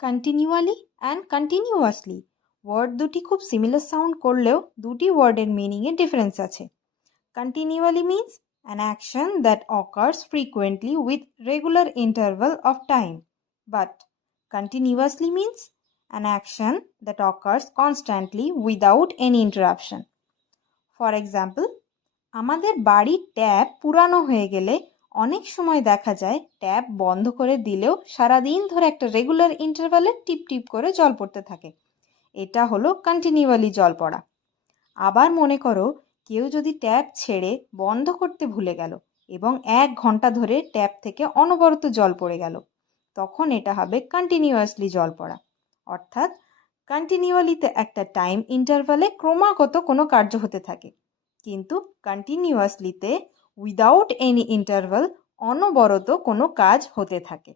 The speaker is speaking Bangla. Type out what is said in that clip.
কন্টিনিউয়ালি অ্যান্ড কন্টিনিউয়াসলি ওয়ার্ড দুটি খুব সিমিলার সাউন্ড করলেও দুটি ওয়ার্ডের মিনিংয়ে ডিফারেন্স আছে। Continually means an action that occurs frequently with regular interval of time, but continuously means an action that occurs constantly without any interruption. For example, আমাদের বাড়ির ট্যাপ পুরানো হয়ে গেলে অনেক সময় দেখা যায় ট্যাপ বন্ধ করে দিলেও সারাদিন ধরে একটা রেগুলার ইন্টারভ্যালে টিপ টিপ করে জল পড়তে থাকে। এটা হলো কন্টিনিউয়ালি জল পড়া। আবার মনে করো কেউ যদি ট্যাপ ছেড়ে বন্ধ করতে ভুলে গেল এবং 1 ঘন্টা ধরে ট্যাপ থেকে অনবরত জল পড়ে গেল, তখন এটা হবে কন্টিনিউয়াসলি জল পড়া। অর্থাৎ কন্টিনিউয়ালিতে একটা টাইম ইন্টারভ্যালে ক্রমাগত কোনো কার্য হতে থাকে, কিন্তু কন্টিনিউয়াসলিতে উইদাউট এনি ইন্টারভ্যাল অনবরত কোনো কাজ হতে থাকে।